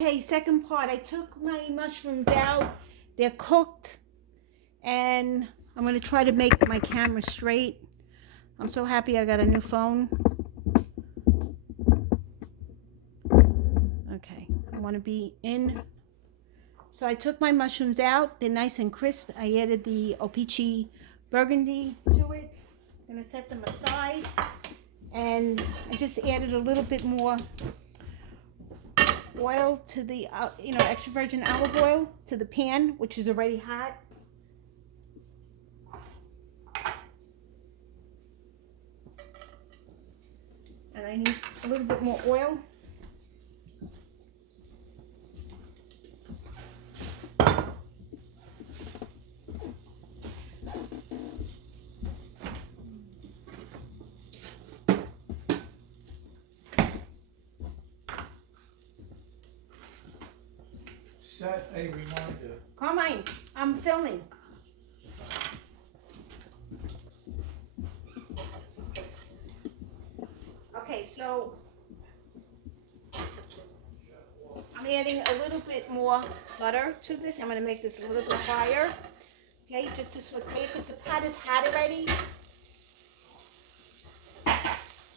Okay, second part. I took my mushrooms out. They're cooked. And I'm going to try to make my camera straight. I'm so happy I got a new phone. Okay, I want to be in. So I took my mushrooms out. They're nice and crisp. I added the O-Pee-Chee burgundy to it. I'm going to set them aside. And I just added a little bit more oil to the, extra virgin olive oil to the pan, which is already hot. And I need a little bit more oil. Set a reminder. Carmine, I'm filming. Okay, so I'm adding a little bit more butter to this. I'm going to make this a little bit higher. Okay, just to saute because the pot is hot already.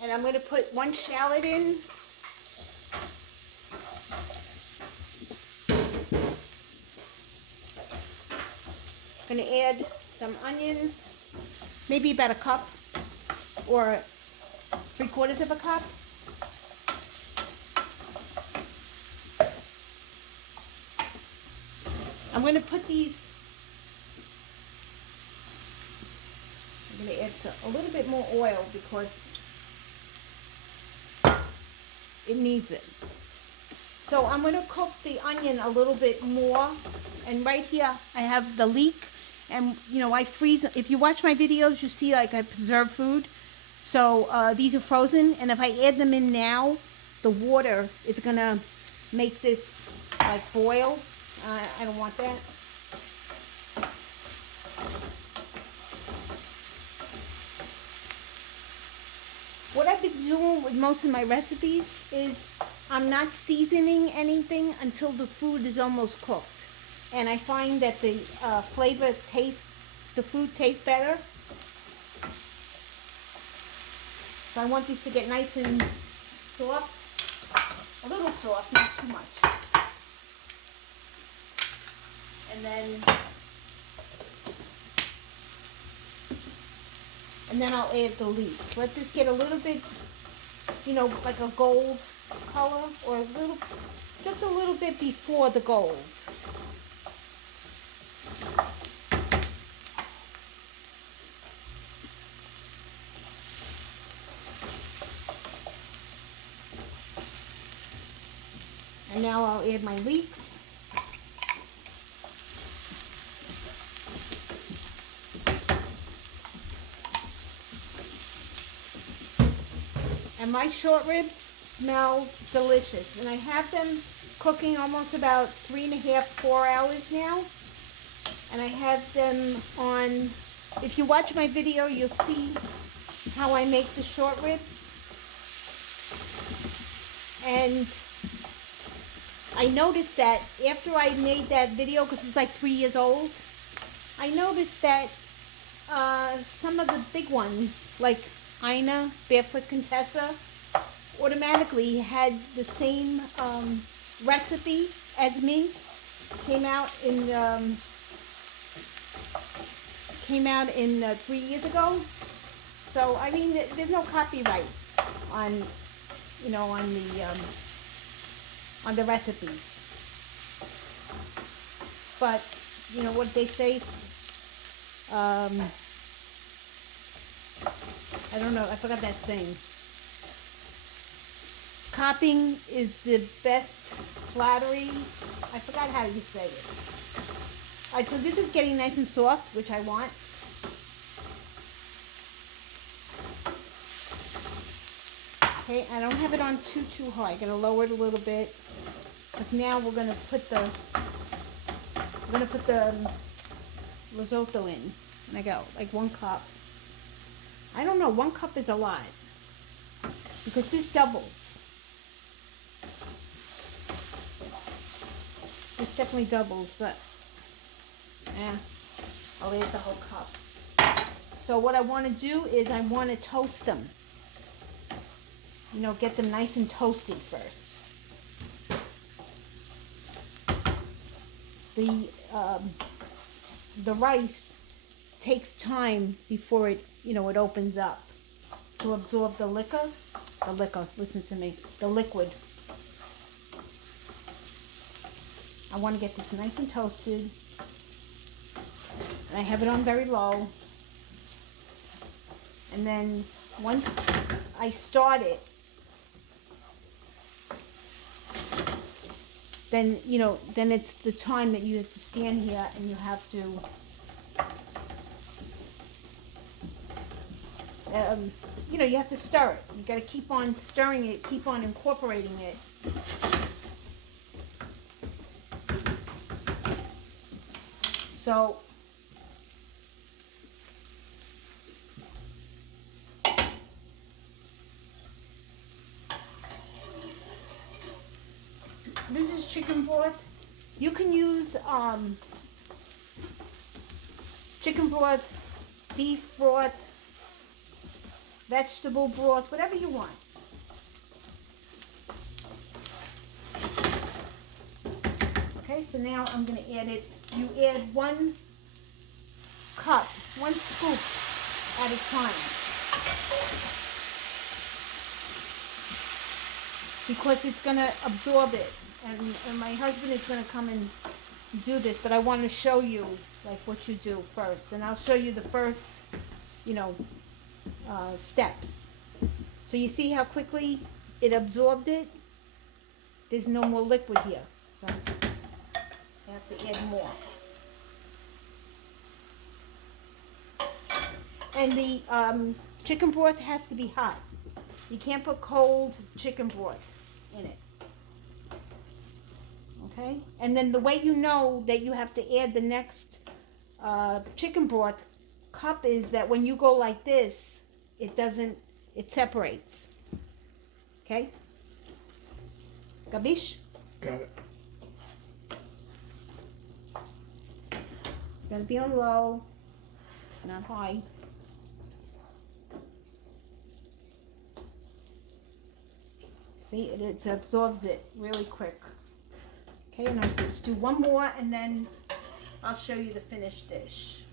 And I'm going to put one shallot in. I'm going to add some onions, maybe about a cup or 3/4 of a cup. I'm going to put these, I'm going to add a little bit more oil because it needs it. So I'm going to cook the onion a little bit more. And right here I have the leek. And, I freeze. If you watch my videos, you see like I preserve food. So these are frozen. And if I add them in now, the water is going to make this like boil. I don't want that. What I've been doing with most of my recipes is I'm not seasoning anything until the food is almost cooked. And I find that the the food tastes better. So I want these to get nice and soft. A little soft, not too much. And then I'll add the leeks. Let this get a little bit, like a gold color, or just a little bit before the gold. And now I'll add my leeks. And my short ribs smell delicious. And I have them cooking almost about 3.5, 4 hours now. And I have them on, if you watch my video, you'll see how I make the short ribs. And I noticed that after I made that video, because it's like 3 years old, I noticed that some of the big ones, like Ina, Barefoot Contessa, automatically had the same recipe as me. Came out in 3 years ago. So I mean, there's no copyright on on the recipes. But what they say, I don't know, I forgot that saying. Copying is the best flattery. I forgot how you say it. Alright, so this is getting nice and soft, which I want. Okay, I don't have it on too high. I'm gonna lower it a little bit. Because now we're gonna put the risotto in. And I got like 1 cup. I don't know, 1 cup is a lot. Because this doubles. This definitely doubles, but yeah, I'll add the whole cup. So what I want to do is I want to toast them. You know, get them nice and toasted first. The rice takes time before it, you know, it opens up to absorb the liquor. Listen to me, the liquid. I want to get this nice and toasted. And I have it on very low. And then once I start it, then, you know, then it's the time that you have to stand here and you have to, you know, you have to stir it. You got to keep on stirring it, keep on incorporating it. So, this is chicken broth. You can use chicken broth, beef broth, vegetable broth, whatever you want. Okay, so now I'm going to add it. You add 1 cup, 1 scoop at a time. Because it's going to absorb it. And my husband is going to come and do this, but I want to show you like what you do first. And I'll show you the first, you know, steps. So you see how quickly it absorbed it? There's no more liquid here. So I have to add more. And the chicken broth has to be hot. You can't put cold chicken broth in it. Okay? And then the way you know that you have to add the next chicken broth cup is that when you go like this, it separates. Okay? Gabish? Got it. It's gotta be on low, not high. See, it absorbs it really quick. Okay, and I'll just do 1 more and then I'll show you the finished dish.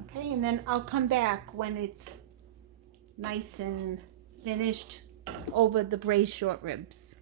Okay, and then I'll come back when it's nice and finished over the braised short ribs.